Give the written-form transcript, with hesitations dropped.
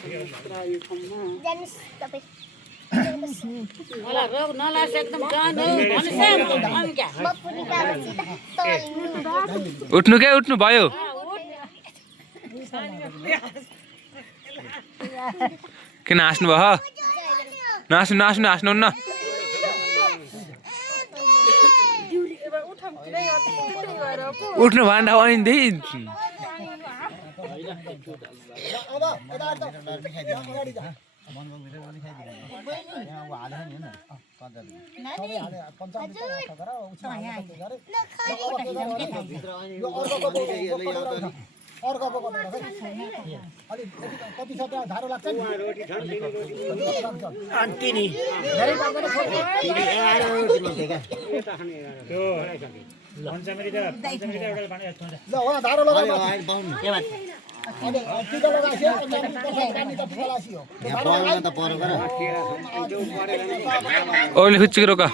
जानुस् तपाईँ होला रोग नलास एकदम जान हो भनेछ अनि क्या म पनि गाउँछु त तल उठ्नु के उठ्नु भयो किन हाँस्नु भयो नाच्नु नाच्नु हाँस्नुहुन्न उठ्नु भएन अनि ओले खुच्ची रोका